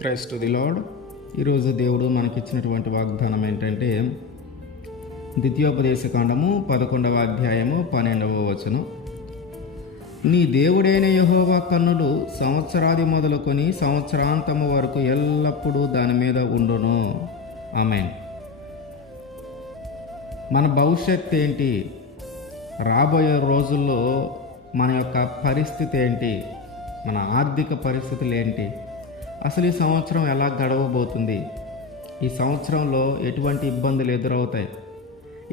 Praise to the lord. ఈరోజు దేవుడు మనకిచ్చినటువంటి వాగ్దానం ఏంటంటే ద్వితీయోపదేశ కాండము 11వ అధ్యాయము 12వ వచనం. నీ దేవుడైన యెహోవా కన్నులు సంవత్సరాది మొదలుకొని సంవత్సరాంతము వరకు ఎల్లప్పుడూ దాని మీద ఉండును. ఆమేన్. మన భవిష్యత్తు ఏంటి, రాబోయే రోజుల్లో మన యొక్క పరిస్థితి ఏంటి, మన ఆర్థిక పరిస్థితులు ఏంటి, అసలు ఈ సంవత్సరం ఎలా గడవబోతుంది, ఈ సంవత్సరంలో ఎటువంటి ఇబ్బందులు ఎదురవుతాయి,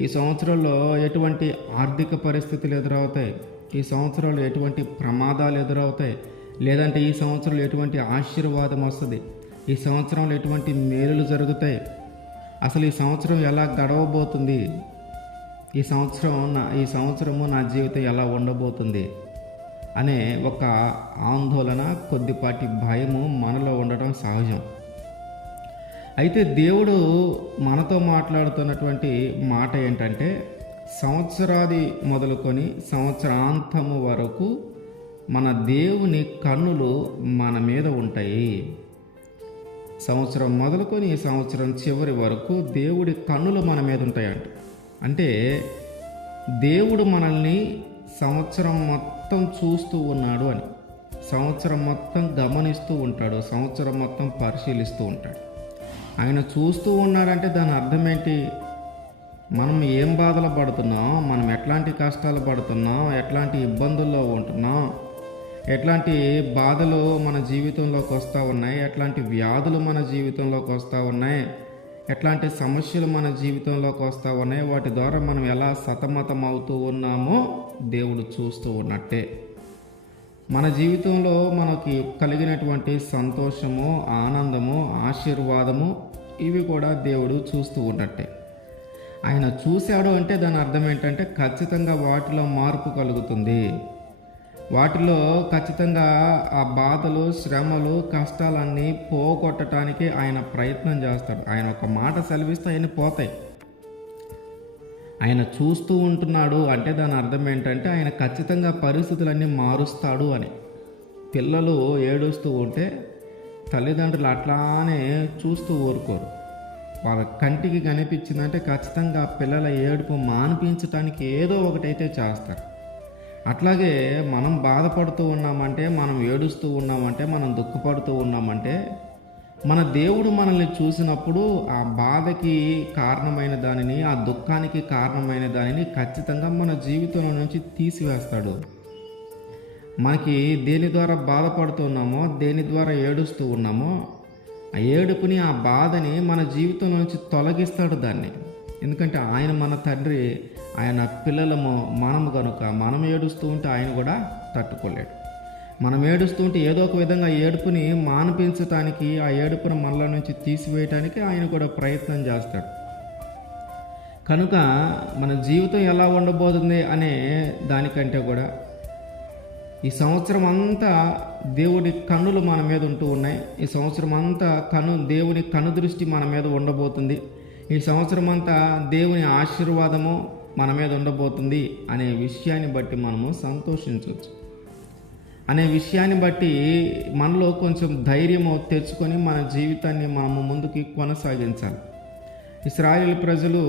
ఈ సంవత్సరంలో ఎటువంటి ఆర్థిక పరిస్థితులు ఎదురవుతాయి, ఈ సంవత్సరంలో ఎటువంటి ప్రమాదాలు ఎదురవుతాయి, లేదంటే ఈ సంవత్సరంలో ఎటువంటి ఆశీర్వాదం వస్తుంది, ఈ సంవత్సరంలో ఎటువంటి మేలులు జరుగుతాయి, అసలు ఈ సంవత్సరం ఎలా గడవబోతుంది, ఈ సంవత్సరము నా జీవితం ఎలా ఉండబోతుంది అనే ఒక ఆందోళన, కొద్దిపాటి భయము మనలో ఉండటం సహజం. అయితే దేవుడు మనతో మాట్లాడుతున్నటువంటి మాట ఏంటంటే, సంవత్సరాది మొదలుకొని సంవత్సరాంతము వరకు మన దేవుని కన్నులు మన మీద ఉంటాయి. సంవత్సరం మొదలుకొని ఈ సంవత్సరం చివరి వరకు దేవుడి కన్నులు మన మీద ఉంటాయంట. అంటే దేవుడు మనల్ని సంవత్సరం మొత్తం చూస్తూ ఉన్నాడు అని, సంవత్సరం మొత్తం గమనిస్తూ ఉంటాడు, సంవత్సరం మొత్తం పరిశీలిస్తూ ఉంటాడు. ఆయన చూస్తూ ఉన్నాడంటే దాని అర్థం ఏంటి? మనం ఏం బాధలు పడుతున్నాం, మనం ఎట్లాంటి కష్టాలు పడుతున్నాం, ఎట్లాంటి ఇబ్బందుల్లో ఉంటున్నాం, ఎట్లాంటి బాధలు మన జీవితంలోకి వస్తూ ఉన్నాయి, ఎట్లాంటి వ్యాధులు మన జీవితంలోకి వస్తూ ఉన్నాయి, ఎట్లాంటి సమస్యలు మన జీవితంలోకి వస్తూ ఉన్నాయి, వాటి ద్వారా మనం ఎలా సతమతం అవుతూ ఉన్నామో దేవుడు చూస్తూ ఉన్నట్టే. మన జీవితంలో మనకి కలిగినటువంటి సంతోషము, ఆనందము, ఆశీర్వాదము ఇవి కూడా దేవుడు చూస్తూ ఉన్నట్టే. ఆయన చూశాడు అంటే దాని అర్థం ఏంటంటే ఖచ్చితంగా వాటిలో మార్పు కలుగుతుంది, వాటిలో ఖచ్చితంగా ఆ బాధలు, శ్రమలు, కష్టాలన్నీ పోగొట్టడానికి ఆయన ప్రయత్నం చేస్తాడు. ఆయన ఒక మాట సెలవిస్తే అవన్నీ పోతాయి. ఆయన చూస్తూ ఉంటున్నాడు అంటే దాని అర్థం ఏంటంటే ఆయన ఖచ్చితంగా పరిస్థితులన్నీ మారుస్తాడు అని. పిల్లలు ఏడుస్తూ ఉంటే తల్లిదండ్రులు అట్లానే చూస్తూ ఊరుకోరు. వాళ్ళ కంటికి కనిపించిందంటే ఖచ్చితంగా పిల్లల ఏడుపు మాన్పించడానికి ఏదో ఒకటైతే చేస్తారు. అట్లాగే మనం బాధపడుతూ ఉన్నామంటే, మనం ఏడుస్తూ ఉన్నామంటే, మనం దుఃఖపడుతూ ఉన్నామంటే, మన దేవుడు మనల్ని చూసినప్పుడు ఆ బాధకి కారణమైన దానిని, ఆ దుఃఖానికి కారణమైన దానిని ఖచ్చితంగా మన జీవితంలో నుంచి తీసివేస్తాడు. మనకి దేని ద్వారా బాధపడుతున్నామో, దేని ద్వారా ఏడుస్తూ ఉన్నామో ఆ ఏడుపుని, ఆ బాధని మన జీవితంలో నుంచి తొలగిస్తాడు దాన్ని. ఎందుకంటే ఆయన మన తండ్రి, ఆయన పిల్లలము మనము కనుక మనం ఏడుస్తూ ఉంటే ఆయన కూడా తట్టుకోలేడు. మనం ఏడుస్తూ ఉంటే ఏదో ఒక విధంగా ఏడుపుని మాన్పించటానికి, ఆ ఏడుపును మనలో నుంచి తీసివేయటానికి ఆయన కూడా ప్రయత్నం చేస్తాడు. కనుక మన జీవితం ఎలా ఉండబోతుంది అనే దానికంటే కూడా ఈ సంవత్సరం అంతా దేవుడి కన్నులు మన మీద ఉంటూ ఉన్నాయి. ఈ సంవత్సరం అంతా దేవుని కనుదృష్టి మన మీద ఉండబోతుంది. ఈ సంవత్సరం అంతా దేవుని ఆశీర్వాదము మన మీద ఉండబోతుంది అనే విషయాన్ని బట్టి మనము సంతోషించవచ్చు. అనే విషయాన్ని బట్టి మనలో కొంచెం ధైర్యం తెచ్చుకొని మన జీవితాన్ని మనము ముందుకి కొనసాగించాలి. ఇశ్రాయేలు ప్రజలు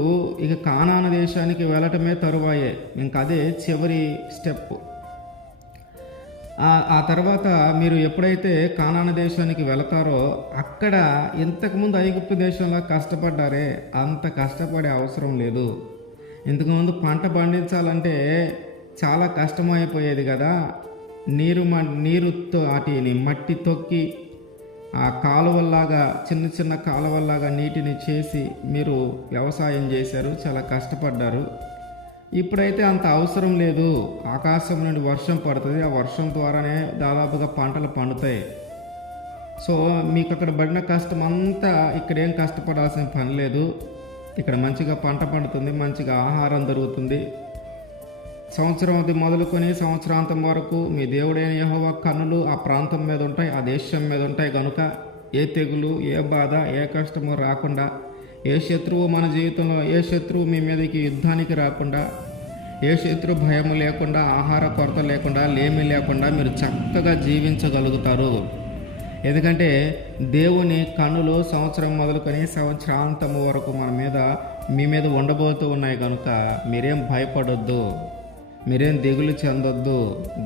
ఇక కానాను దేశానికి వెళ్ళటమే తరువాయే, ఇంకా అదే చివరి స్టెప్. ఆ తర్వాత మీరు ఎప్పుడైతే కానాను దేశానికి వెళతారో అక్కడ ఇంతకుముందు ఐగుప్తు దేశంలో కష్టపడ్డారే అంత కష్టపడే అవసరం లేదు. ఇంతకుముందు పంట పండించాలంటే చాలా కష్టమైపోయేది కదా. నీరుతో వాటిని మట్టి తొక్కి ఆ కాలువల్లాగా, చిన్న చిన్న కాలువల్లాగా నీటిని చేసి మీరు వ్యవసాయం చేశారు, చాలా కష్టపడ్డారు. ఇప్పుడైతే అంత అవసరం లేదు. ఆకాశం నుండి వర్షం పడుతుంది, ఆ వర్షం ద్వారానే దాదాపుగా పంటలు పండుతాయి. సో మీకు అక్కడ పడిన కష్టం అంతా ఇక్కడేం కష్టపడాల్సిన పని లేదు. ఇక్కడ మంచిగా పంట పండుతుంది, మంచిగా ఆహారం దొరుకుతుంది. సంవత్సరం మొదలుకొని సంవత్సరాంతం వరకు మీ దేవుడైన యెహోవా కన్నులు ఆ ప్రాంతం మీద ఉంటాయి, ఆ దేశం మీద ఉంటాయి. కనుక ఏ తెగులు, ఏ బాధ, ఏ కష్టము రాకుండా, ఏ శత్రువు మన జీవితంలో, ఏ శత్రువు మీ మీదకి యుద్ధానికి రాకుండా, ఏ శత్రు భయము లేకుండా, ఆహార కొరత లేకుండా, లేమి లేకుండా మీరు చక్కగా జీవించగలుగుతారు. ఎందుకంటే దేవుని కన్నులు సంవత్సరం మొదలుకొని సంవత్సరాంతము వరకు మీ మీద ఉండబోతూ ఉన్నాయి కనుక మీరేం భయపడొద్దు, మీరేం దిగులు చెందొద్దు.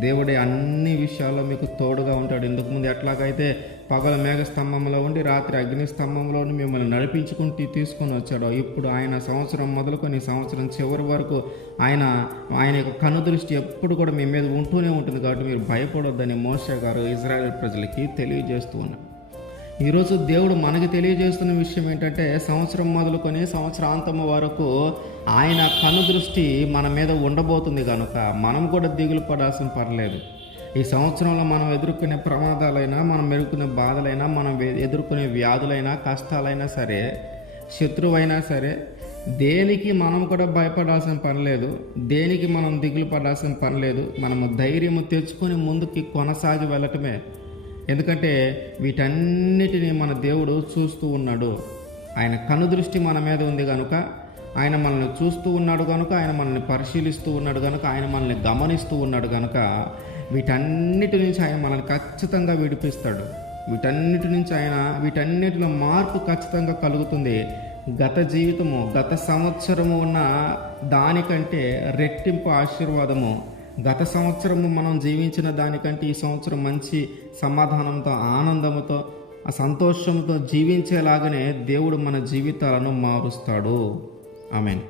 దేవుడి అన్ని విషయాల్లో మీకు తోడుగా ఉంటాడు. ఇంతకుముందు ఎట్లాగైతే పగల మేఘ స్తంభంలో ఉండి రాత్రి అగ్ని స్తంభంలో మిమ్మల్ని నడిపించుకుంటూ తీసుకొని వచ్చాడో, ఇప్పుడు ఆయన సంవత్సరం మొదలుకొని సంవత్సరం చివరి వరకు ఆయన యొక్క కనుదృష్టి ఎప్పుడు కూడా మీ మీద ఉంటూనే ఉంటుంది. కాబట్టి మీరు భయపడొద్దని మోషే గారు ఇజ్రాయేల్ ప్రజలకి తెలియజేస్తూ ఉన్నారు. ఈరోజు దేవుడు మనకి తెలియజేస్తున్న విషయం ఏంటంటే, సంవత్సరం మొదలుకొని సంవత్సరాంతము వరకు ఆయన కనుదృష్టి మన మీద ఉండబోతుంది కనుక మనం కూడా దిగులు పడాల్సిన పర్లేదు. ఈ సంవత్సరంలో మనం ఎదుర్కొనే ప్రమాదాలైనా, మనం ఎదుర్కొనే బాధలైనా, మనం ఎదుర్కొనే వ్యాధులైనా, కష్టాలైనా సరే, శత్రువైనా సరే, దేనికి మనం కూడా భయపడాల్సిన పని లేదు, దేనికి మనం దిగులు పడాల్సిన పని లేదు. మనము ధైర్యము తెచ్చుకొని ముందుకి కొనసాగి వెళ్ళటమే. ఎందుకంటే వీటన్నిటినీ మన దేవుడు చూస్తూ ఉన్నాడు. ఆయన కనుదృష్టి మన మీద ఉంది కనుక, ఆయన మనల్ని చూస్తూ ఉన్నాడు కనుక, ఆయన మనల్ని పరిశీలిస్తూ ఉన్నాడు కనుక, ఆయన మనల్ని గమనిస్తూ ఉన్నాడు కనుక వీటన్నిటి నుంచి ఆయన మనల్ని ఖచ్చితంగా విడిపిస్తాడు. వీటన్నిటిలో మార్పు ఖచ్చితంగా కలుగుతుంది. గత జీవితము, గత సంవత్సరము ఉన్న దానికంటే రెట్టింపు ఆశీర్వాదము, గత సంవత్సరము మనం జీవించిన దానికంటే ఈ సంవత్సరం మంచి సమాధానంతో, ఆనందంతో, ఆ సంతోషంతో జీవించేలాగానే దేవుడు మన జీవితాలను మారుస్తాడు. ఆమేన్.